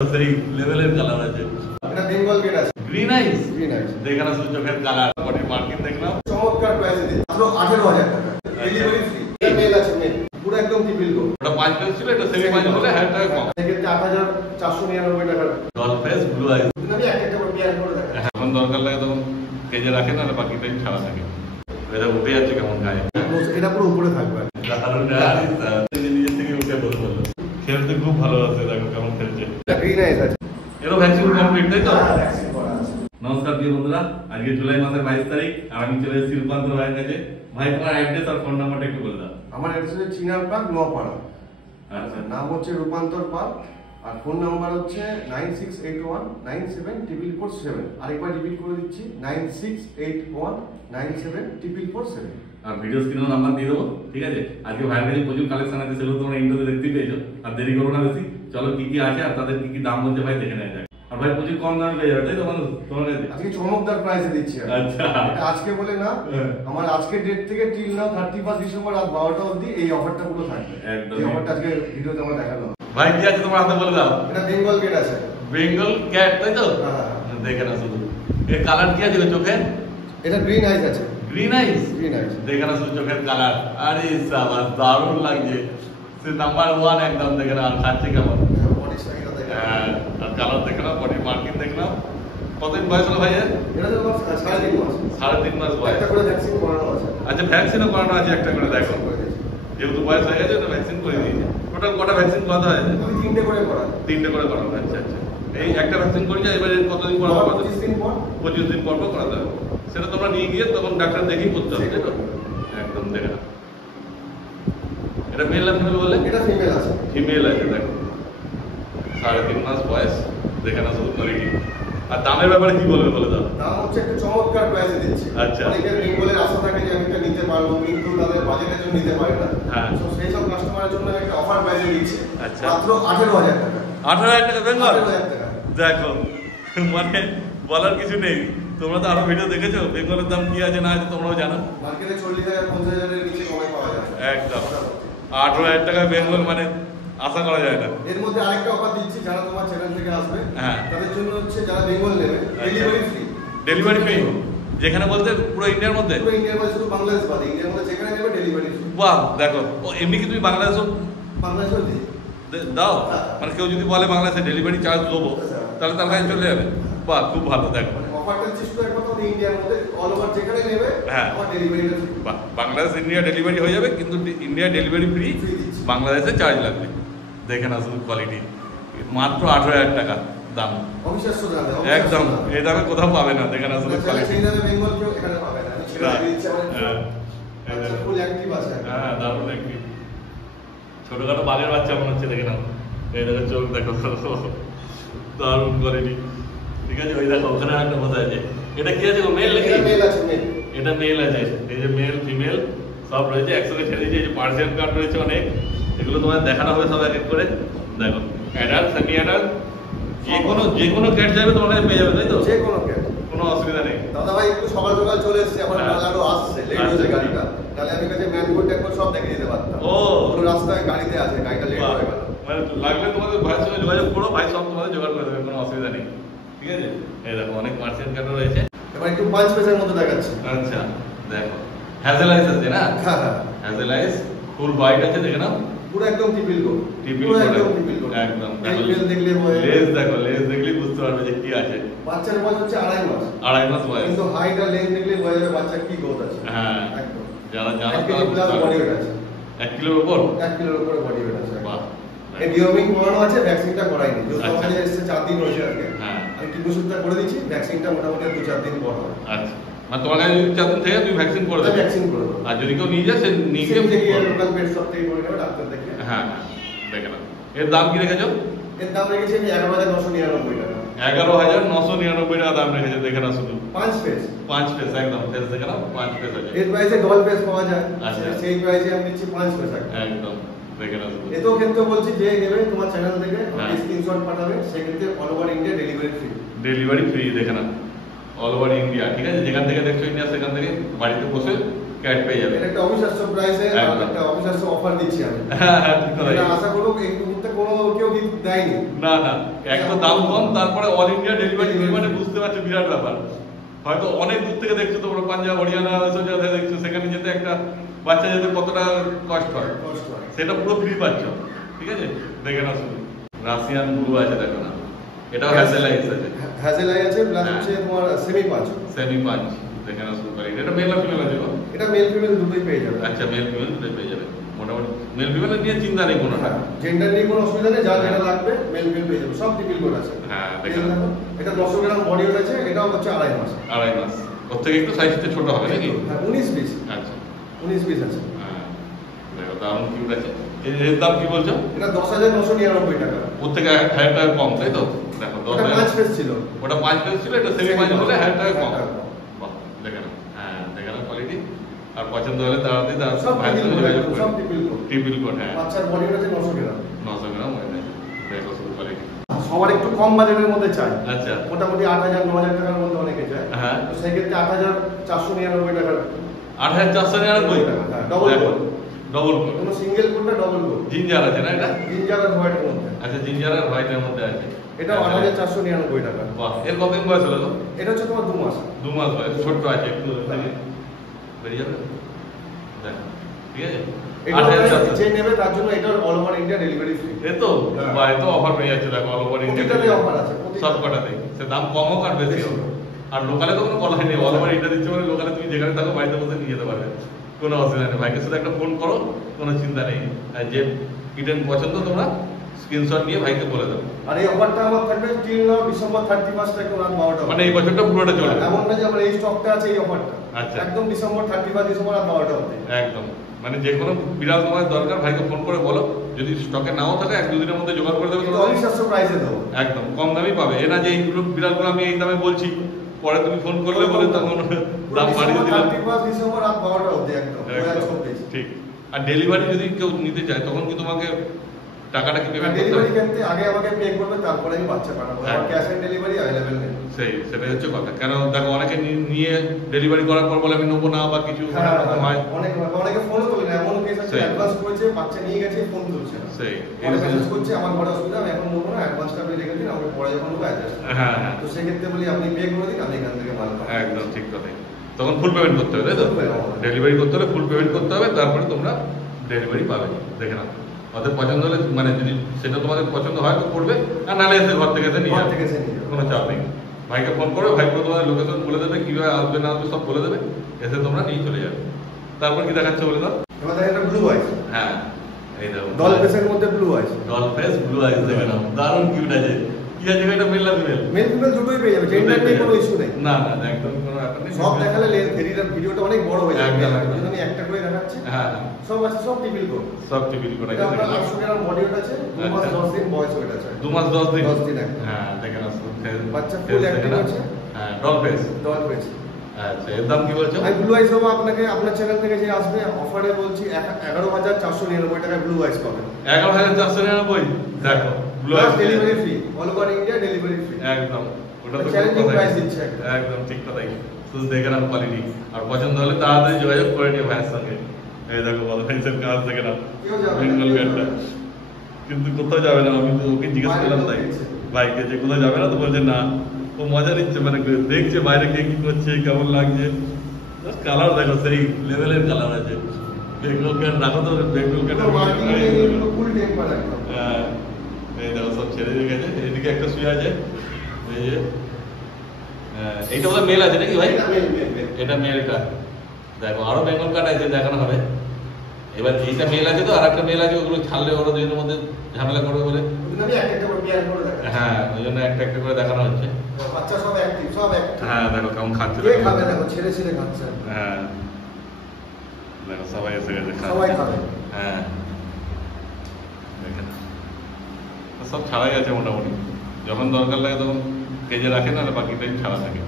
সেই লেভেলের কালার আছে। এটা বেঙ্গল গেট আছে, গ্রিন আইস দেখে না শুধু চোখের কালার বডি মার্কিং দেখলাম চমৎকার প্রাইসে দিচ্ছি মাত্র 18000 টাকা ডেলিভারি ফ্রি। এটা মেল আছে, মেল পুরো একদম টিপিল গো। ওটা 5 পেজ ছিল, এটা সেমি 5 বলে 1000 টাকা কম। সেক্ষেত্রে 8499 টাকা ডল ফেস ব্লু আইস। আমি একটা করে পেয়ার করে দেখাই। এখন দরকার লাগে তখন কেজে রাখেন আর বাকি টাইম ছাড়া থাকে। এটা উঠে যাচ্ছে কেমন গায়ে, এটা পুরো উপরে থাকবে। নিজের থেকে উঠে বসে বললো খেলতে খুব ভালো আছে, দেখো কেমন খেলছে। গ্রিন আইস আছে, এরও ভ্যাকসিন কমপ্লিট তাই তো? ভ্যাকসিন করা আছে। নমস্কার প্রিয় বন্ধুরা, আজকে জুলাই মাসের 22 তারিখ আর আমি চলে এসেছি রূপান্তর ভাইয়ের কাছে। ভাই তোমার অ্যাড্রেস আর ফোন নাম্বারটা একটু বলে দাও। আমার অ্যাড্রেস হচ্ছে চিনার পার্ক নোয়াপাড়া। আচ্ছা, নাম হচ্ছে রূপান্তর পার্ক আর ফোন নাম্বার হচ্ছে 9681974447। আরেকবার রিপিট করে দিচ্ছি 9681974447। আর ভিডিও স্ক্রিনে নাম্বার দিয়ে দেবো, ঠিক আছে? আজকে ভাইয়ের কাছে প্রচুর কালেকশন আছে, সেগুলো তোমরা ইন্টারভিউ দেখতে পেয়েছো। আর দেরি করো না বেশি, চলো কি কি আছে আর তাদের কি কি দাম বলছে ভাই দেখে নেওয়া যায়। আর ভাই প্রচুর কম দামে পেয়ে যাবে তাই তো মানুষ তোমার কাছে? আজকে চমকদার প্রাইসে দিচ্ছি। আচ্ছা, এটা আজকে বলে না, আমার আজকের ডেট থেকে টিল নাও 31 ডিসেম্বর রাত 12টা অবধি এই অফারটা পুরো থাকবে। একদম এই অফারটা আজকে ভিডিওতে আমরা দেখানো। ভাই কি আছে তোমার হাতে বলে দাও। এটা বেঙ্গল গেট আছে, বেঙ্গল ক্যাট তাই তো? হ্যাঁ, দেখে না শুধু এর কালার কি আছে চোখে? এটা গ্রিন আইস আছে, গ্রিন আইস। গ্রিন আইস দেখে না শুধু চোখের কালার, আরে সাবাস দারুণ লাগছে। সে নাম্বার 1 একদম। দেখে না আর খাচ্ছে কেমন। বডি স্টাইলটা দেখে। হ্যাঁ, আর কালার দেখে না, বডি মার্কিং দেখলাম। কতদিন বয়স হলো ভাইয়ের? এটা তো 3.5 মাস। 3.5 মাস বয়স। একটা করে ভ্যাকসিন করানো আছে। আচ্ছা, ভ্যাকসিনও করানো আছে একটা করে, দেখো যেহেতু বয়স হয়ে গেছে তো ভ্যাকসিন করে দিয়েছে। টোটাল কটা ভ্যাকসিন করাতে হয়েছে? আমি 3টে করে করা। 3টে করে করানো। আচ্ছা আচ্ছা, এই একটা ভ্যাকসিন করেছে, এবারে কতদিন পর হবে? 25 দিন পর। 25 দিন পর পর করাতে হবে। সেটা তোমরা নিয়ে গিয়ে তখন ডাক্তার দেখেই করতে হবে তাই তো? একদম। দেখে না এটা মেল না ফিমেল বলে? এটা ফিমেল আছে, ফিমেল আছে। দেখো 3.5 মাস বয়স। দেখে না শুধু কোয়ালিটি। আর দামের ব্যাপারে কি বলবে বলে দাও। দাম হচ্ছে একটা চমৎকার প্রাইসে দিচ্ছি। আচ্ছা। অনেকের বেঙ্গলের আশা থাকে যে আমি এটা নিতে পারবো, কিন্তু তাদের বাজেটের জন্য নিতে পারে না। হ্যাঁ। তো সেই সব কাস্টমারের জন্য একটা অফার প্রাইসে দিচ্ছি। আচ্ছা। মাত্র 18000 টাকা। 18,000 টাকা বেঙ্গল? 18000 টাকা। দেখো মানে বলার কিছু নেই। তোমরা তো আরো ভিডিও দেখেছো, বেঙ্গলের দাম কি আছে না আছে তোমরাও জানো। মার্কেটে 40,000 50,000 এর নিচে কমে পাওয়া যায় না। একদম। 18,000 টাকা বেঙ্গল মানে আশা করা যায় না। এর মধ্যে আরেকটা অফার দিচ্ছি, যারা তোমার চ্যানেল থেকে আসবে হ্যাঁ। তাদের জন্য হচ্ছে যারা বেঙ্গল নেবে ডেলিভারি ফ্রি। ডেলিভারি ফ্রি যেখানে বলতে পুরো ইন্ডিয়ার মধ্যে? পুরো ইন্ডিয়ার মধ্যে, শুধু বাংলাদেশ বাদে ইন্ডিয়ার মধ্যে যেখানে নেবে ডেলিভারি ফ্রি। বাহ, দেখো ও এমনি কি তুমি বাংলাদেশও বাংলাদেশেও দিই। দাও? মানে কেউ যদি বলে বাংলাদেশে ডেলিভারি চার্জ দেবো, তাহলে তার কাছে চলে যাবে। বাহ, খুব ভালো। দেখো অফারটা হচ্ছে শুধু একমাত্র ইন্ডিয়ার মধ্যে, অল ওভার যেখানে নেবে হ্যাঁ, আমার ডেলিভারিটা ফ্রি। বাহ, বাংলাদেশ ইন্ডিয়া ডেলিভারি হয়ে যাবে, কিন্তু ইন্ডিয়া ডেলিভারি ফ্রি, ফ্রি দিচ্ছি। বাংলাদেশে চার্জ লাগবে। দেখে না শুধু কোয়ালিটি। মাত্র 18,000 টাকা দাম। অবিশ্বাস্য দাম। একদম, এই দামে কোথাও পাবে না। দেখে না শুধু কোয়ালিটি। সেই দামে বেঙ্গল কেউ এখানে পাবে না। আমি ছেড়ে দিচ্ছি আমার বাচ্চা ফুল অ্যাক্টিভ আছে। হ্যাঁ, দারুণ একটি ছোটখাটো বাঘের বাচ্চা মনে হচ্ছে। দেখে নাও, এই দেখো চোখ দেখো, দারুণ কোয়ালিটি। ঠিক আছে, ওই দেখো ওখানে একটা বোঝা আছে। এটা কি আছে? মেল নাকি? এটা মেল আছে, মেল। এটা মেল আছে। এই যে মেল ফিমেল সব রয়েছে একসঙ্গে ছেড়ে দিয়েছে। এই যে পার্সিয়ান কার্ড রয়েছে অনেক, এগুলো তোমার দেখানো হবে সব এক এক করে। দেখো অ্যাডাল্ট, সেমি অ্যাডাল্ট, যে কোনো ক্যাট যাবে তোমার কাছে পেয়ে যাবে তাই তো? যে কোনো ক্যাট, কোনো অসুবিধা নেই। দাদা ভাই একটু সকাল সকাল চলে এসেছে, আমার মাল আরো আসছে, লেট হয়েছে গাড়িটা। তাহলে আমি কাছে ম্যানহোল ট্যাঙ্ক সব দেখে দিতে পারতাম। ও, পুরো রাস্তায় গাড়িতে আছে, গাড়িটা লেট হয়ে গেল। মানে লাগলে তোমাদের ভাইয়ের সঙ্গে যোগাযোগ করো, ভাই সব তোমাদের জোগাড় করে দেবে, কোনো অসুবিধা নেই। ঠিক আছে, এই দেখো অনেক পার্সিয়ান ক্যাটও রয়েছে। এবার একটু পাঁচ পেসের মধ্যে দেখাচ্ছি। আচ্ছা, দেখো হ্যাজেল আইস আছে না? হ্যাঁ হ্যাঁ, হ্যাজেল আইস ফুল হোয়াইট আছে। দেখে নাও, পুরো একদম টিপিল গো। টিপিল পুরো করে। একদম টিপিল গো। একদম। দেখো দেখলে লেজ দেখো, লেজ দেখলেই বুঝতে পারবে যে কি আছে। বাচ্চার বয়স হচ্ছে 2.5 মাস। 2.5 মাস বয়স। কিন্তু হাইট আর লেন্থ দেখলে বোঝা যাবে বাচ্চা কি গ্রোথ আছে। হ্যাঁ, একদম। যারা জানো 1 তারা কেজি প্লাস বুঝতে বডি পারবে। ওয়েট আছে। 1 কিলোর উপর? 1 কিলোর উপরে বডি ওয়েট আছে। বাহ। এই ডিওমিং করানো আছে, ভ্যাকসিনটা করাইনি। যেহেতু আচ্ছা। আমাদের এসেছে 4 দিন হয়েছে আজকে। হ্যাঁ। আমি টিপুসুটটা করে দিচ্ছি, ভ্যাকসিনটা মোটামুটি 2-4 দিন পর হবে। আচ্ছা, মানে তোমার কাছে যদি 4 দিন থেকে তুমি ভ্যাকসিন করে দেবে? ভ্যাকসিন করে দেবো। আর যদি কেউ নিয়ে যায় সে নিয়ে নিজে গিয়ে গিয়ে লোকাল পেট শপ থেকে করে নেবে, ডাক্তার দেখে। হ্যাঁ হ্যাঁ, দেখে নাও। এর দাম কি রেখেছো? এর দাম রেখেছি আমি 11,999 টাকা। 11,999 টাকা দাম রেখেছো। দেখে নাও শুধু 5 পেস। 5 পেস একদম। পেস দেখে নাও, 5 পেস আছে। এর প্রাইসে ডবল পেস পাওয়া যায়। আচ্ছা। সেই প্রাইসে আমি দিচ্ছি 5 পেস একদম। দেখে নাও শুধু। এতেও কিন্তু বলছি যে নেবে তোমার চ্যানেল থেকে হ্যাঁ। স্ক্রিনশট পাঠাবে, সেক্ষেত্রে all over India delivery free. Delivery free. দেখে নাও, অল ওভার ইন্ডিয়া। ঠিক আছে, যেখান থেকে দেখছো ইন্ডিয়া সেখান থেকে বাড়িতে বসে ক্যাট পেয়ে যাবে। এটা একটা অবিশ্বাস্য প্রাইসে একদম। একটা অবিশ্বাস্য অফার দিচ্ছি আমি। হ্যাঁ হ্যাঁ, ঠিক কথা। এটা আশা করব এই মুহূর্তে কোনো কেউ দেয়নি। না না, এক তো দাম কম, তারপরে অল ইন্ডিয়া ডেলিভারি মানে বুঝতে পারছো বিরাট ব্যাপার। হয়তো অনেক দূর থেকে দেখছো তোমরা, পাঞ্জাব হরিয়ানা ওইসব জায়গায় দেখছো, সেখানে যেতে একটা বাচ্চা যেতে কতটা কষ্ট হয়, সেটা পুরো ফ্রি পাচ্ছ। ঠিক আছে, দেখে না শুধু রাশিয়ান ব্লু আছে, দেখো না, এটাও হ্যাজেল আইস আছে, হ্যাজেল আই আছে, প্লাস হচ্ছে তোমার সেমি পাঁচ, দেখে না শুধু পারি। এটা মেল না ফিমেল আছে গো? এটা মেল ফিমেল দুটোই পেয়ে যাবে। আচ্ছা, মেল ফিমেল দুটোই পেয়ে যাবে মোটামুটি। মেল ফিমেল নিয়ে চিন্তা নেই কোনো না, জেন্ডার নিয়ে কোনো অসুবিধা নেই, যার যেটা লাগবে মেল ফিমেল পেয়ে যাবে, সব টিপিল কোড আছে। হ্যাঁ, দেখে না, এটা 900 গ্রাম বডি ওয়েট আছে, এটাও হচ্ছে 2.5 মাস। 2.5 মাস, ওর থেকে একটু সাইজটা ছোট হবে নাকি? হ্যাঁ, 19 পিস। আচ্ছা, 19 পিস আছে। হ্যাঁ, দেখো দারুণ কিউট আছে। এর দাম কি বলছো? এটা 10,999 টাকা। ওর থেকে 1000 টাকা কম, তাই তো? দেখো, ওটা 5 পিস ছিল, ওটা 5 পিস ছিল, এটা সেমি 5 হলে 1000 টাকা কম। বাহ, দেখে না, হ্যাঁ দেখে না কোয়ালিটি। আর পছন্দ হলে তাড়াতাড়ি তার সব ভাইয়ের সঙ্গে যোগাযোগ করে। সব টিপিল কোড। টিপিল কোড, হ্যাঁ, বাচ্চার বডি ওয়েট আছে 900 গ্রাম। 900 গ্রাম হয়ে যায়, দেখো শুধু কোয়ালিটি। সবার একটু কম বাজেটের মধ্যে চাই, আচ্ছা, মোটামুটি 8,000 9,000 টাকার মধ্যে অনেকে চায়। হ্যাঁ, তো সেই ক্ষেত্রে 8,499 টাকা। 8,499, হ্যাঁ, ডবল কোড, ডবল কোড, কোনো সিঙ্গেল কোড না, ডবল কোড। জিঞ্জার আছে না এটা? জিঞ্জার আর হোয়াইটের মধ্যে। আচ্ছা, জিঞ্জার আর হোয়াইটের মধ্যে আছে। এটা 8,499 টাকা। বাহ, এর কতদিন বয়স হলো তো? এটা হচ্ছে তোমার 2 মাস। 2 মাস বয়স, ছোট্ট আছে একটু, বেরিয়ে যাবে, দেখো, ঠিক আছে। এটা 8,400, যে নেবে তার জন্য এটা all over India delivery free. এই তো বা এত অফার পেয়ে যাচ্ছে, দেখো অল ওভার ইন্ডিয়া প্রতিটাতে অফার আছে, সব কটাতেই, সে দাম কম হোক আর বেশি হোক। আর লোকালে তো কোনো কথাই নেই, অল ওভার ইন্ডিয়া দিচ্ছে মানে লোকালে তুমি যেখানে থাকো বাড়িতে বসে নিয়ে যেতে পারবে, কোনো অসুবিধা নেই। ভাইকে শুধু একটা ফোন করো, কোনো চিন্তা নেই। আর যে কিটেন পছন্দ তোমরা স্ক্রিনশট নিয়ে ভাইকে বলে দাও। আর এই অফারটা আমার থাকবে টিল নাও ডিসেম্বর 31 একদম রাত 12টা। মানে এই বছরটা পুরোটা চলে, এমন না যে আমার এই স্টকটা আছে এই অফারটা। আচ্ছা, একদম ডিসেম্বর 31 ডিসেম্বর রাত 12টা অবধি। একদম, মানে যে কোনো বিড়াল তোমার দরকার ভাইকে ফোন করে বলো, যদি স্টকে নাও থাকে 1-2 দিনের মধ্যে জোগাড় করে দেবে, কিন্তু অনেক সস্তা প্রাইসে দেবো, একদম কম দামেই পাবে। এ না যে এই বিড়ালগুলো আমি এই দামে বলছি, পরে তুমি ফোন করলে বলে তখন দাম বাড়িয়ে দিলাম। 31 ডিসেম্বর রাত 12টা অবধি একদম 2024। ঠিক। আর ডেলিভারি যদি কেউ নিতে চায় তখন কি তোমাকে টাকাটা কি পেমেন্ট করতে ডেলিভারি হবে? ক্ষেত্রে আগে আমাকে পে করবে, তারপরে আমি বাচ্চা পাঠাবো। আমার ক্যাশ অন ডেলিভারি अवेलेबल নেই। সেটাই হচ্ছে কথা। কেন দেখো অনেকে নিয়ে ডেলিভারি করার পর বলে আমি নেবো না বা কিছু হয়। অনেকে ফোনও তোলে না, এমন কেস আছে সেই। অ্যাডভান্স করেছে, বাচ্চা নিয়ে গেছে, ফোন তুলছে না। সেই অনেক মেসেজ করছে আমার ঘরে অসুবিধা, আমি এখন নেবো না, অ্যাডভান্সটা আপনি রেখে দিন, আমি পরে যখন নেবো অ্যাডজাস্ট। হ্যাঁ হ্যাঁ, তো সেক্ষেত্রে বলি আপনি পে করে দিন, আমি এখান থেকে মাল পাবো। একদম ঠিক কথাই। তখন ফুল পেমেন্ট করতে হবে, তাই তো? Full payment। ডেলিভারি করতে হলে ফুল পেমেন্ট করতে হবে, তারপরে তোমরা ডেলিভারি পাবে। দেখে নাও, ওদের পছন্দ হলে মানে যদি সেটা তোমাদের পছন্দ হয় তো করবে, আর নাহলে এসে ঘর থেকে এসে নিয়ে ঘর যাবে, থেকে এসে নিয়ে যাবে। কোনো চাপ নেই। ভাইকে ফোন করবে, ভাই পুরো তোমাদের লোকেশন বলে দেবে, কিভাবে আসবে না আসবে সব বলে দেবে, এসে তোমরা নিয়ে চলে যাবে। তারপর কি দেখাচ্ছে বলে দাও? এবার দেখেন এটা ব্লু আইস, হ্যাঁ, এই দেখো ডল ফেসের মধ্যে ব্লু আইস। ডল ফেস ব্লু আইস, দেখে নাও, দারুণ কিউট আছে। কি আছে এটা, মেল না ফিমেল? মেল ফিমেল দুটোই পেয়ে যাবে, জেন্ডার নিয়ে কোনো ইস্যু নেই। না না, একদম কোনো ব্যাপার নেই। সব দেখালে ভিডিওটা অনেক বড় হয়ে যাবে, একদম, এই একদম। জন্য আমি একটা করে দেখাচ্ছি। হ্যাঁ, সব আছে, সব টিপিল কোড। সব টিপিল করে এটা আপনার 800 গ্রাম বডি ওয়েট আছে, 2 মাস 10 দিন বয়স ওয়েট আছে। 2 মাস 10 দিন, 10 দিন একদম। হ্যাঁ দেখে নাও, বাচ্চা ফুল অ্যাক্টিভ আছে। হ্যাঁ, ডল ফেস। Doll face. আচ্ছা, এর দাম কি বলছো? আমি ব্লু আইস দেবো আপনাকে, আপনার চ্যানেল থেকে যে আসবে অফারে বলছি 11,499 টাকায় ব্লু আইস পাবেন। 11,499, দেখো blue ice delivery free, all over India delivery free. একদম, ওটা তো চ্যালেঞ্জিং কথাই। প্রাইস দিচ্ছে একদম। একদম ঠিক কথাই। শুধু দেখে নাও কোয়ালিটি, আর পছন্দ হলে তাড়াতাড়ি যোগাযোগ করে নিও ভাইয়ের সঙ্গে। এই দেখো বলো ভাইসের কাজ দেখে নাও, কেউ যাবে না, বেঙ্গল কেউ ক্যাটটা যাবে না। কিন্তু কোথাও যাবে না। আমি তো ওকে জিজ্ঞেস বাইরে করলাম লোক তাই দেখছে। ভাইকে যে কোথাও যাবে না, তো বলছে না, ও মজা নিচ্ছে, মানে দেখছে বাইরে কে কি করছে, কেমন লাগছে। কালার দেখো সেই লেভেলের কালার আছে। বেঙ্গল ক্যাট রাখো তো, বেঙ্গল ক্যাট পুরো মার্কিং এ এগুলো ফুল টেম্পার একদম। এই দেখো সব ছেড়ে দিয়ে গেছে। এদিকে একটা শুয়ে আছে, এই যে এইটা বোধহয় মেল আছে নাকি ভাই? এটা মেল, মেল, মেল। এটা মেলটা দেখো, আরো বেঙ্গল কাট আছে, দেখানো হবে। এবার এইটা মেল আছে তো, আর একটা মেল আছে, ওগুলো ছাড়লে ওরা দুজনের মধ্যে ঝামেলা করবে বলে, ওদিন আমি একটা করে পেয়ার করে দেখাচ্ছি। হ্যাঁ ওই জন্য একটা একটা করে দেখানো হচ্ছে। বাচ্চা সব অ্যাক্টিভ, সব অ্যাক্টিভ। হ্যাঁ দেখো কেমন খাচ্ছে, কে খাবে দেখো, ছেড়ে ছেড়ে খাচ্ছে। হ্যাঁ দেখো সবাই এসে গেছে, সবাই খাবে। হ্যাঁ দেখেন সব ছাড়াই আছে মোটামুটি, যখন দরকার লাগে তখন কেজে রাখে, না বাকি টাইম ছাড়া থাকে।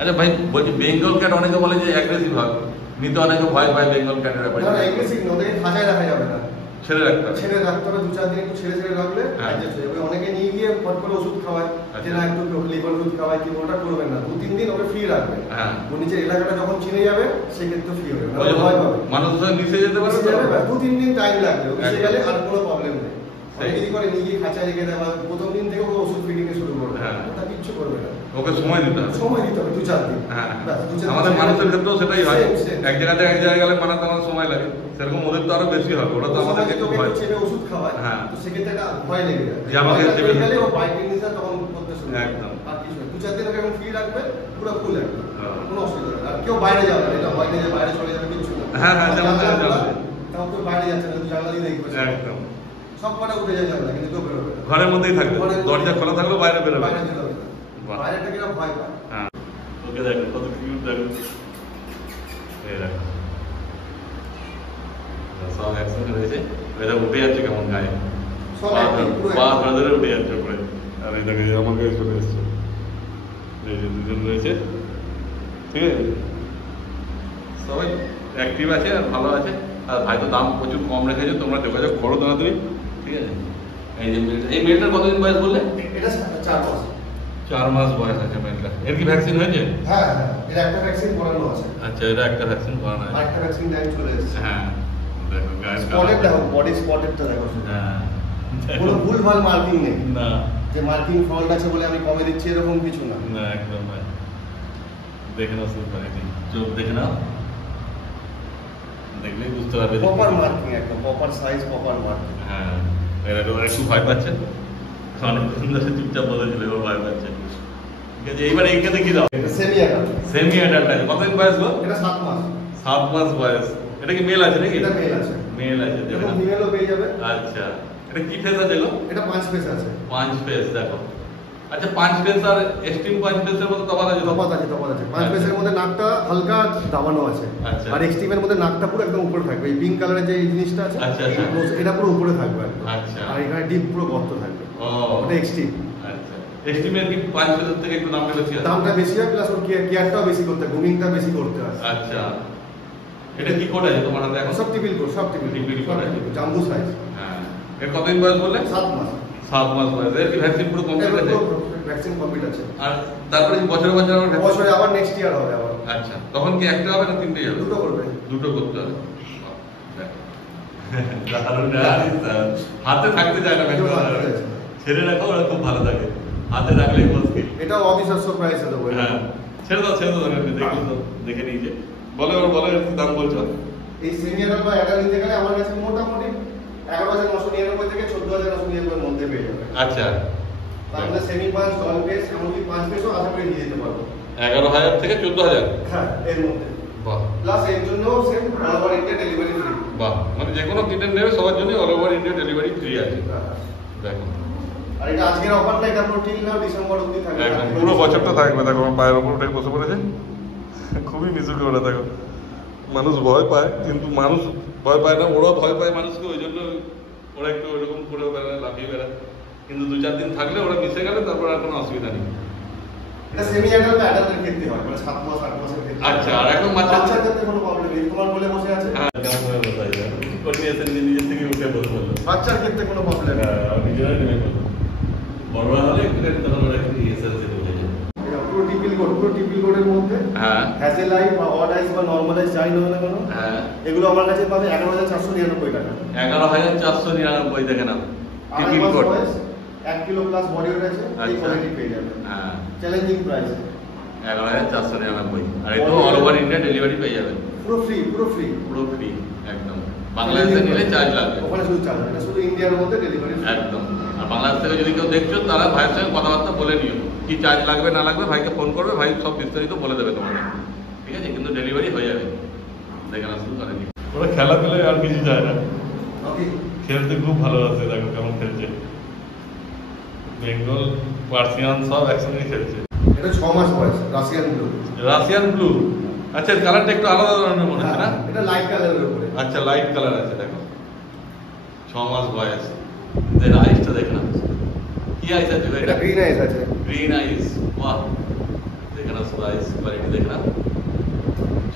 আচ্ছা ভাই বলছি, বেঙ্গল ক্যাট অনেকে বলে যে অ্যাগ্রেসিভ হয়, নিতে অনেকে ভয় পায় বেঙ্গল ক্যাটের ব্যাপারে। না, এগ্রেসিভ না, ওদেরকে খাঁচায় রাখা যাবে না। ছেড়ে রাখতে হবে। ছেড়ে রাখতে হবে, 2-4 দিন একটু ছেড়ে ছেড়ে রাখলে হ্যাঁ। অ্যাডজাস্ট হয়ে যাবে। অনেকে নিয়ে গিয়ে ফট করে ওষুধ খাওয়ায়, যে না একটু লিভার ওষুধ খাওয়ায়, কিন্তু ওটা করবেন না। 2-3 দিন ওকে ফ্রি রাখবেন। হ্যাঁ। ও নিজের এলাকাটা যখন চিনে যাবে সেক্ষেত্রে ফ্রি হবে, ওই যখন ভয় পাবে। মানুষের সঙ্গে মিশে যেতে পারবে মিশে তো? যাবে, 2-3 দিন টাইম লাগবে, মিশে একদম। গেলে আর কোনো প্রবলেম নেই। সেই। অনেকে কি করে নিয়ে গিয়ে খাঁচায় রেখে দেয়, বা প্রথম দিন থেকে ও ওষুধ ফিডিং শুরু করবে, হ্যাঁ। ওটা কিচ্ছু করবে না। ওকে সময় দিতে হবে। সময় দিতে হবে 2-4 দিন। হ্যাঁ। ব্যাস, 2-4 দিন আমাদের ছেড়ে মানুষের দিলে- ক্ষেত্রেও সেটাই হয়। Same, same। এক জায়গাতে এক জায়গায় গেলে মানাতে আমার সময় লাগে, সেরকম ওদের তো আরো বেশি হবে। ওরা তো আমাদেরকে একটু ভয়। চেপে ওষুধ খাওয়ায়, হ্যাঁ। তো সেক্ষেত্রে একটা ভয় লেগে যায়। যে আমাকে ভয়টা চেপে লেগে গেলে দিচ্ছে। ও বাইকিং নিজে তখন করতে শুরু করে। একদম। আর কিছু না, 2-4 দিন ওকে এখন ফ্রি রাখবে, পুরো ফুল একদম। হ্যাঁ। কোনো অসুবিধা নেই। আর কেউ বাইরে যাবে না, এটা হয় না যে বাইরে চলে যাবে, কিচ্ছু না। হ্যাঁ, হ্যাঁ, আর যেমন জানলা জানলা। খোলা, তাও তো বাইরে যাচ্ছে না, তুই জানলা দিয়ে দেখবে। একদম। সব কটা উঠে যায় জানলা, কিন্তু কেউ বেরোবে না। ঘরের মধ্যেই থাকবে, দরজা খোলা থাকলেও বাইরে বেরোবে। বাইরে বেরোবে না। বাহ। বাইরেটা কিনা ভয় পায়। হ্যাঁ। ওকে দেখো কত কিউট দেখো। এই দেখো। সব একসঙ্গে রয়েছে। এটা উঠে যাচ্ছে কেমন গায়ে। সব একই, পুরো পা একই। ধরে উঠে যাচ্ছে উপরে। আর এই দেখো, এই আমার গায়ে চলে এসছে। এই যে দুজন রয়েছে, ঠিক আছে? সবাই অ্যাক্টিভ আছে আর ভালো আছে। আর ভাই তো দাম প্রচুর কম রেখেছে, তোমরা যোগাযোগ করো তাড়াতাড়ি, ঠিক আছে? এই যে মেয়েটা, এই মেয়েটার কতদিন বয়স বললে? এটা 4 মাস। 4 মাস বয়স আছে মেয়েটা। এর কি ভ্যাকসিন হয়েছে? হ্যাঁ, হ্যাঁ, এর একটা ভ্যাকসিন করানো আছে। আচ্ছা, এটা একটা ভ্যাকসিন করানো আছে। আরেকটা ভ্যাকসিন টাইম চলে এসেছে। হ্যাঁ, দেখো গায়ের স্পটেড কালার। দেখো, বডি স্পটেডটা দেখো। হ্যাঁ, কোনো ভুলভাল মার্কিং নেই, না যে মার্কিং ফল্ট আছে বলে আমি কমে দিচ্ছি এরকম কিছু না। না, একদম নয়। দেখে নাও শুরু করে দিই, চোখ দেখে নাও, দেখলেই বুঝতে পারবে যে- প্রপার মার্কিং, একদম প্রপার সাইজ, প্রপার মার্কিং। হ্যাঁ, এরা তো একটু ভয় পাচ্ছে, অনেকক্ষণ ধরে চুপচাপ বলেছিল এবার ভয় পাচ্ছে। ঠিক আছে, এইবার এইখানে কি দাও? এটা সেমি অ্যাডাল্ট। সেমি অ্যাডাল্ট আছে। কতদিন বয়স গো? এটা 7 মাস। 7 মাস বয়স। এটা কি মেল আছে নাকি? এটা মেল আছে। মেল আছে, দেখে এরকম নাও। ফিমেলও পেয়ে যাবে। আচ্ছা, এটা কি ফেস আছে গো? এটা 5 পিস আছে। 5 ফেস দেখো। আচ্ছা, 5 ফেস আর এক্সট্রিম 5 ফেসের মধ্যে তফাৎ আছে? তফাৎ আছে, তফাৎ আছে। 5 পিসের মধ্যে নাকটা হালকা দাবানো আছে। আচ্ছা। আর এক্সট্রিমের মধ্যে নাকটা পুরো একদম উপরে থাকবে। এই পিঙ্ক কালারের যে এই জিনিসটা আছে, আচ্ছা, আচ্ছা। এটা পুরো উপরে থাকবে একদম। আচ্ছা। আর এখানে ডিপ পুরো গর্ত থাকবে। ও, ওটা এক্সট্রিম। আচ্ছা। এক্সট্রিমের কি 5 ফেসের থেকে একটু দামটা বেশি আছে? দামটা বেশি হয়, প্লাস ওর কেয়ারটাও বেশি করতে হয়, গ্রুমিংটা বেশি করতে হয়। আচ্ছা। এটা কি কোড আছে তোমার হাতে এখন? সব টিপিল কোড, সব টিপিল টিপিল কোড আছে। জাম্বু সাইজ। হ্যাঁ। এর কতদিন বয়স বললে? 7 মাস। 7 মাস বয়স। এর কি ভ্যাকসিন পুরো কমপ্লিট আছে? ভ্যাকসিন কমপ্লিট আছে। আর তারপরে কি বছরে বছরে আবার vaccine? বছরে আবার নেক্সট ইয়ার হবে আবার। আচ্ছা, তখন কি একটা হবে না 3টে যাবে? দুটো করবে। দুটো করতে হবে। দারুণ, হাতে থাকতে চায় না দুটো ভ্যাকসিন। হাতে আছে। ছেড়ে রাখো, ওরা খুব ভালো থাকে। হাতে রাখলেই মুশকিল। এটাও অবিশ্বাস্য প্রাইসে দেবো। হ্যাঁ, ছেড়ে দাও, ছেড়ে দাও, দেখো তো, দেখে নিয়েছে। বলো, এবার বলো এর কি দাম বলছো? এই সিনিয়র বা অ্যাডাল্ট নিতে গেলে আমার কাছে মোটামুটি 11,999 থেকে 14,999 এর মধ্যে পেয়ে যাবে। আচ্ছা, তার মধ্যে সেমি পাঁচ, ডল পেস, এমনকি 5 পেসও আশা করে নিয়ে যেতে পারবো। 11,000 থেকে 14,000। হ্যাঁ, এর মধ্যে। বাহ, প্লাস এর জন্য same all over India delivery free. বাহ, মানে যে কোনো কিটেন নেবে সবার জন্য all over India delivery free আছে। দেখো, আর এটা আজকের অফার না, এটা পুরো ঠিক না, ডিসেম্বর অবধি থাকবে। একদম পুরো বছরটা থাকবে। দেখো, আমার পায়ের ওপর উঠে বসে পড়েছে, খুবই মিশুকে ওরা। দেখো, মানুষ ভয় পায়, কিন্তু মানুষ ভয় পায় না, ওরা ভয় পায় মানুষকে, ওই জন্য ওরা একটু ওইরকম করে বেড়ায়, লাফিয়ে বেড়ায়। কিন্তু 2-4 দিন থাকলে ওরা মিশে গেলে তারপর আর কোনো অসুবিধা নেই। এটা সেমি অ্যাডাল্ট অ্যাডাল্টের ক্ষেত্রে হয়, মানে 7 মাস 8 মাসের ক্ষেত্রে। আচ্ছা, আর একদম বাচ্চা- বাচ্চার ক্ষেত্রে কোনো প্রবলেম নেই, তোমার বলে বসে আছে। হ্যাঁ, কেমন করে বসে আছে, কোঅর্ডিনেশন নিজের থেকে উঠে বসে বললো। বাচ্চার ক্ষেত্রে কোনো প্রবলেম নেই। হ্যাঁ, আমি নিজেরাই নেমে বলবো। বড়রা হলে একটু তখন ওরা একটু এসএলসি উঠে যায়। এটা পুরো টিপিল কোড, পুরো টিপিল কোডের মধ্যে হ্যাঁ, হ্যাজেল আই বা অড আইস বা নরমাল আইস যাই না কেন, হ্যাঁ, এগুলো আমার কাছে পাবে 11,499 টাকা। 11,499 দেখে নাও। টিপিল code. 1 kilo plus body weight আছে, এই আচ্ছা। কোয়ালিটি পেয়ে যাবে। হ্যাঁ, চ্যালেঞ্জিং প্রাইস। 11,499। আর এই তো অল ওভার ইন্ডিয়া ডেলিভারি পেয়ে যাবে। পুরো ফ্রি, পুরো ফ্রি। পুরো ফ্রি একদম। বাংলাদেশে নিলে চার্জ লাগবে। ওখানে শুধু চার্জ, এটা শুধু ইন্ডিয়ার মধ্যে ডেলিভারি। একদম। আর বাংলাদেশ থেকে যদি কেউ দেখছো, তারা ভাইয়ের সঙ্গে কথাবার্তা বলে নিও, কি চার্জ লাগবে না লাগবে, ভাইকে ফোন করবে, ভাই সব বিস্তারিত বলে দেবে তোমাকে। ঠিক আছে, কিন্তু ডেলিভারি হয়ে যাবে। দেখে না, শুরু করেনি। ওরা খেলা পেলে আর কিছু যায় না, ওকে। খেলতে খুব ভালোবাসে। দেখো কেমন খেলছে, বেঙ্গল, পার্সিয়ান সব একসঙ্গে খেলছে। এটা 6 মাস বয়স, রাশিয়ান ব্লু। Russian blue. আচ্ছা, কালারটা একটু আলাদা ধরনের মনে হচ্ছে না? এটা লাইট কালারের উপরে। আচ্ছা, লাইট কালার আছে। দেখো, 6 মাস বয়স। এর আইসটা দেখে না, কি আইস আছে এটা গ্রিন আইস আছে। গ্রিন আইস। বাহ, দেখে না, শুধু আইস কোয়ালিটি দেখে না।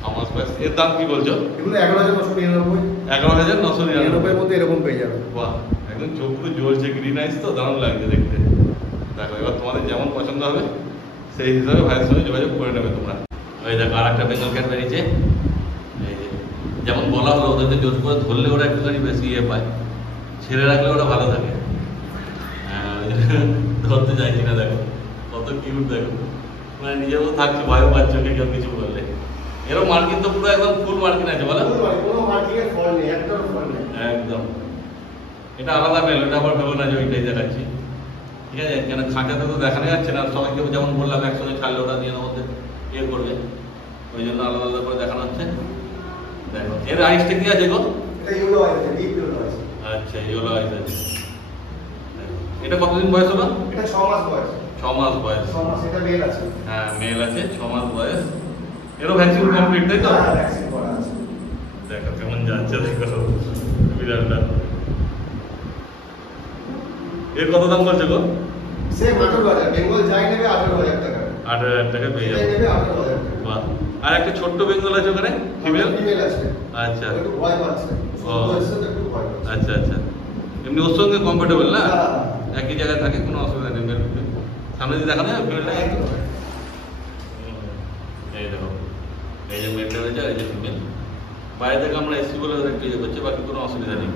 6 মাস ব্যাস, এর দাম কি বলছো? এগুলো 11,999। 11,999 এর মধ্যে এরকম পেয়ে যাবে। বাহ, একদম চোখ পুরো জ্বলছে, গ্রিন আইস তো দারুণ লাগছে দেখতে। দেখো এবার তোমাদের যেমন পছন্দ হবে সেই হিসাবে ভাইয়ের সঙ্গে যোগাযোগ করে নেবে তোমরা। ওই দেখো আর একটা বেঙ্গল ক্যাট বেরিয়েছে, এই যে যেমন বলা হলো ওদেরকে জোর করে ধরলে ওরা একটুখানি বেশি ইয়ে পায়, ছেড়ে রাখলে ওরা ভালো থাকে। ধরতে চাইছি না, দেখো কত কিউট, দেখো মানে নিজেও থাকছে, ভয়ও পাচ্ছে ওকে কেউ কিছু বললে। এরকম মার্কিন তো পুরো একদম ফুল মার্কিন আছে বলো, কোনো মার্কিংয়ের ফল নেই, একটাও ফল নেই একদম। এটা আলাদা মেল, এটা আবার ভেবো না যে ওইটাই দেখাচ্ছি, ঠিক আছে? কেন খাঁচাতে তো দেখানো যাচ্ছে না, সবাইকে যেমন বললাম একসঙ্গে ছাড়লে ওরা দিয়ে মধ্যে ইয়ে করবে, ওই জন্য আলাদা আলাদা করে দেখানো হচ্ছে। দেখো এর আইসটা কি আছে গো? এটা ইয়েলো আইস, ডিপ ইয়েলো আইস। আচ্ছা ইয়েলো আইস আছে। এটা কতদিন বয়স হলো? এটা 6 মাস বয়স। 6 মাস বয়স। 6 মাস, এটা মেল আছে। হ্যাঁ মেল আছে, 6 মাস বয়স। এরও ভ্যাকসিন কমপ্লিট তাই তো? হ্যাঁ ভ্যাকসিন করা আছে। দেখো কেমন যাচ্ছে, দেখো বিড়ালটা। এর কত দাম বলছে গো? সেম 18,000, বেঙ্গল যাই নেবে 18,000 টাকা। 8,000 টাকা পেয়ে যাই যাবে। নেবে 18,000 টাকা। বাহ, আর একটা ছোট্ট বেঙ্গল আছে ওখানে, ফিমেল? ফিমেল আছে। আচ্ছা একটু ভয় পাচ্ছে। ও। বয়সে একটু ভয় পাচ্ছে। আচ্ছা আচ্ছা, এমনি ওর সঙ্গে কমফোর্টেবল না? হ্যাঁ। একই জায়গায় থাকে, কোনো অসুবিধা নেই। মেল ফিমেল সামনে দিয়ে দেখানো যাবে ফিমেলটা? এই দেখো, এই যে মেলটা রয়েছে, এই যে ফিমেল। বাইরে থেকে আমরা এসছি বলে ওরা একটু ইয়ে করছে, বাকি কোনো অসুবিধা নেই।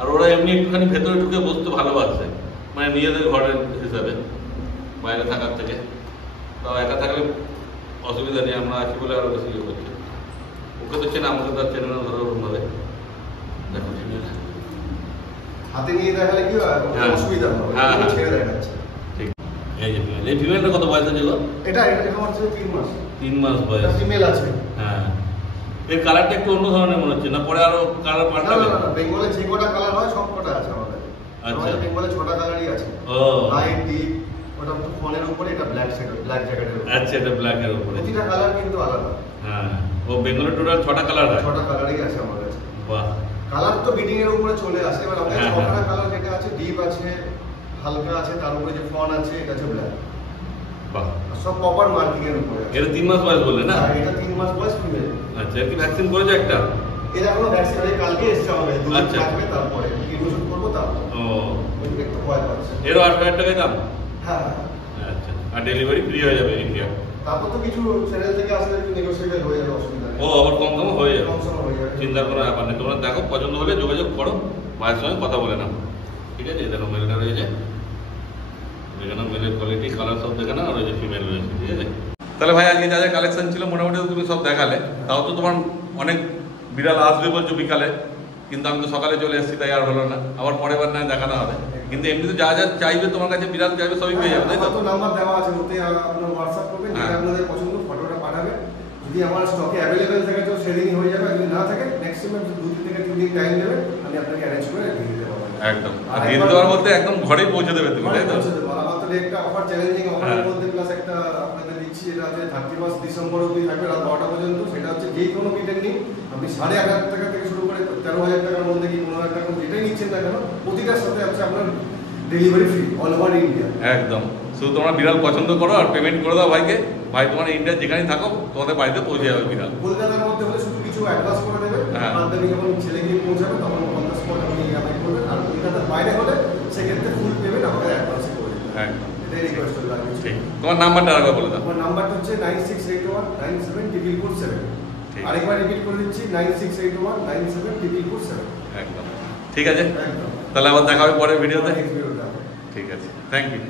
আর ওরা এমনি একটুখানি ভেতরে ঢুকে বসতে ভালোবাসে, মানে নিজেদের ঘরের হিসাবে বাইরে থাকার থেকে। তাও একা থাকলে অসুবিধা নেই, আমরা আছি বলে আরো বেশি ইয়ে করছে। ওকে তো চেনে, আমাকে তো আর চেনে না ধরো ওরকমভাবে। দেখো ফিমেল হাতে নিয়ে দেখালে কি হয়? হ্যাঁ। অসুবিধা হবে। হ্যাঁ, হ্যাঁ। ছেড়ে দেখাচ্ছে। ঠিক, এই যে ফিমেল। এই ফিমেলটা কত বয়স আছে গো? এটা আমার ছিল 3 মাস। 3 মাস এটা বয়স। ফিমেল আছে। হ্যাঁ, এর কালারটা একটু অন্য ধরনের মনে হচ্ছে না? পরে আরো কালার না পাল্টাবে? না না, বেঙ্গলে যে কটা কালার হয় সব কটা আছে আমাদের। আচ্ছা। আমাদের বেঙ্গলে 6টা কালারই আছে। ও লাইট, ডিপ, ওটা তো ফোনের উপরে, এটা ব্ল্যাক জ্যাকেটের উপরে। আচ্ছা, এটা ব্ল্যাক এর উপরে। প্রতিটা কালার কিন্তু আলাদা। হ্যাঁ, ও বেঙ্গলের টোটাল 6টা কালার হয়? 6টা কালারই আছে আমার কাছে। বাহ, কালার তো বিডিং এর উপরে চলে আসে, এবার আমাদের হ্যাঁ, 6টা হ্যাঁ। কালার যেটা আছে, ডিপ আছে, হালকা আছে, তার উপরে যে ফন আছে এটা আছে ব্ল্যাক। বাহ। সব প্রপার মার্কিং এর উপরে আছে। এটা 3 মাস বয়স বললে না? হ্যাঁ, এটা 3 মাস বয়স ফিমেল। আচ্ছা, এর কি ভ্যাকসিন করেছো একটা? এর এখনো ভ্যাকসিন নেই, কালকে এসছে আমাদের। দুদিন আচ্ছা। থাকবে, তারপরে ইনজেকশন করব, তারপর ও, ওইদিকে একটু ভয় পাচ্ছে। এরও 8,000 টাকায় দাম? হ্যাঁ। আচ্ছা, আর ডেলিভারি ফ্রি হয়ে যাবে ইন্ডিয়া? তারপর তো কিছু চ্যানেল থেকে আসলে একটু নেগোশিয়েবল হয়ে যাবে, অসুবিধা নেই। ও আবার কম কম হয়ে যাবে? কম সময় হয়ে যাবে। চিন্তার কোনো ব্যাপার নেই, তোমরা দেখো পছন্দ হলে যোগাযোগ করো, ভাইয়ের সঙ্গে কথা বলে নাও, ঠিক আছে? দেখো মেলটা রয়েছে, দেখে মেলের কোয়ালিটি, কালার সব দেখে নাও, আর ওই যে ফিমেল রয়েছে, ঠিক আছে? তাহলে ভাই আজকে যা যা কালেকশন ছিল মোটামুটি তো তুমি সব দেখালে, তাও তো তোমার অনেক বিড়াল আসবে বলছো বিকালে, কিন্তু আমি তো সকালে চলে এসেছি, তাই আর হলো না। আবার পরের বার না দেখানো হবে, কিন্তু এমনিতে যা যা চাইবে তোমার কাছে, বিড়াল চাইবে সবই পেয়ে যাবে, তাই তো? আমার তো নাম্বার দেওয়া আছে, ওতে আপনারা হোয়াটসঅ্যাপ করবেন, হ্যাঁ। যদি আপনাদের পছন্দ ফটোটা পাঠাবেন। যদি আমার স্টকে অ্যাভেলেবেল থাকে তো সেদিনই হয়ে যাবে, যদি না থাকে ম্যাক্সিমাম 2 থেকে 3 দিন টাইম দেবেন, আমি আপনাকে অ্যারেঞ্জ করে দিয়ে দিতে পারবো। একদম, আর দিয়ে দেওয়ার মধ্যে একদম ঘরেই পৌঁছে দেবে তুমি, তাই তো? আমার তো একটা অফার, চ্যালেঞ্জিং অফারের হ্যাঁ। মধ্যে প্লাস একটা আপনাদের দিচ্ছি, যেটা আছে 31 ডিসেম্বর অবধি থাকবে রাত 12টা পর্যন্ত। সেটা হচ্ছে যে কোনো কিটেন নিন আপনি 11,500 টাকা থেকে শুরু করে 13,000 টাকার মধ্যে কি 15,000 টাকার মধ্যে যেটাই নিচ্ছেন না কেন, প্রতিটার সাথে হচ্ছে আপনার delivery free all over India. একদম, শুধু তোমরা বিড়াল পছন্দ করো আর পেমেন্ট করে দাও ভাইকে, ভাই তোমার ইন্ডিয়ার যেখানেই থাকো তোমাদের বাড়িতে পৌঁছে যাবে বিড়াল। কলকাতার মধ্যে হলে শুধু কিছু অ্যাডভান্স করে দেবে, হ্যাঁ। বাদ বাকি যখন ছেলে গিয়ে পৌঁছাবে তখন অন দ্য স্পট আপনি অ্যাপ্লাই করবেন। আর কলকাতার বাইরে হলে সেক্ষেত্রে ফুল পেমেন্ট আমাকে অ্যাডভান্সে করে দেবেন। একদম এটাই রিকোয়েস্ট করবে, আর কিছু ঠিক। তোমার নাম্বারটা আরেকবার বলে দাও। আমার নাম্বারটা হচ্ছে 9681974447। ঠিক। আরেকবার রিপিট করে দিচ্ছি, 9681974447। একদম ঠিক আছে, একদম। তাহলে আবার দেখা হবে পরের ভিডিওতে। নেক্সট ভিডিওতে। ঠিক আছে, থ্যাংক ইউ।